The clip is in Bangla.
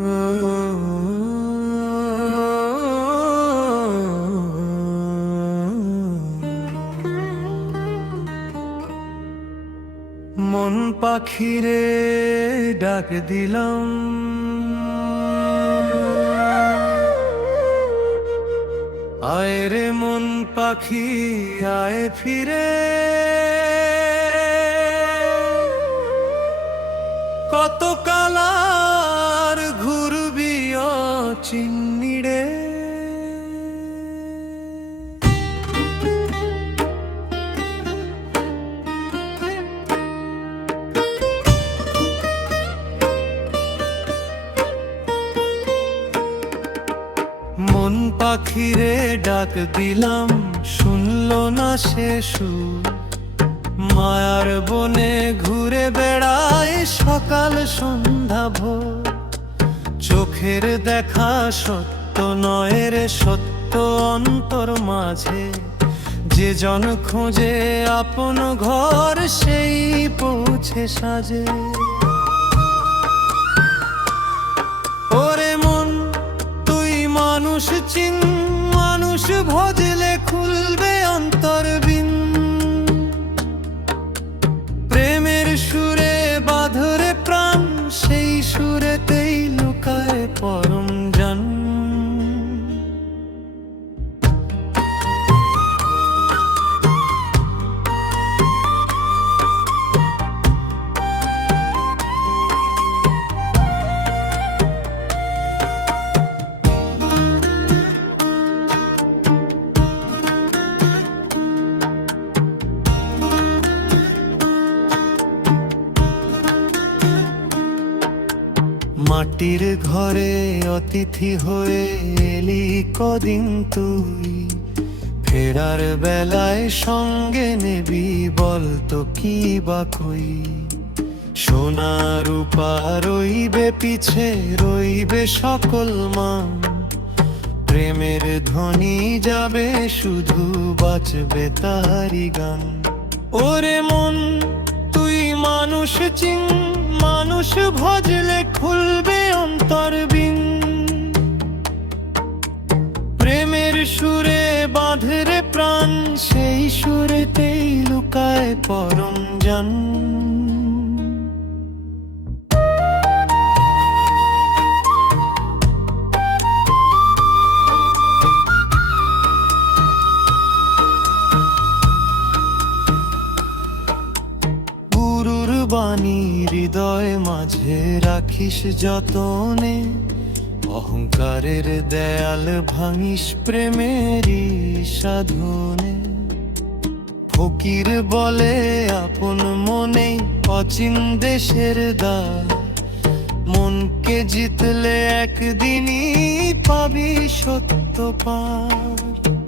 মন পাখিরে ডাক দিলাম, আয় রে মন পাখি আয় ফিরে। কত কালার ঘুরবি চিন্নিড়ে। মন পাখিরে ডাক দিলাম, শুনলো না সে সুর। মায়ার বনে ঘুরে বেড়ায় সকাল সন্ধ্যা ভোর। চোখের দেখা সত্য নয় রে, সত্য অন্তর মাঝে। যে জন খোঁজে আপন ঘর, সেই পৌঁছে সাজে। ওরে মন তুই মানুষ চিন, মানুষ ভজলে খুলবে অন্তরবিন। প্রেমের সুরে বাঁধরে প্রাণ, সেই সুরেতেই লুকায় পরম জান। মাটির ঘরে অতিথি হয়ে এলি কদিন তুই। ফেরার বেলায় সঙ্গে নেবি বলতো কি বা কই। সোনা রূপা রইবে পিছে, রইবে সকল মান। প্রেমের ধ্বনি যাবে শুধু, বাঁচবে তারি গান। ওরে মন তুই মানুষ চিন, মানুষ ভজলে খুলবে অন্তরবিন। প্রেমের সুরে বাঁধরে প্রাণ, সেই সুরেতেই লুকায় পরম জান। গুরুর বাণী হৃদয় মাঝে রাখিস যতনে। অহংকারের দেয়াল ভাঙিস প্রেমেরই সাধনে। ফকির বলে আপন মনে অচিন দেশের দ্বার। মনকে জিতলে একদিনই পাবি সত্য পার।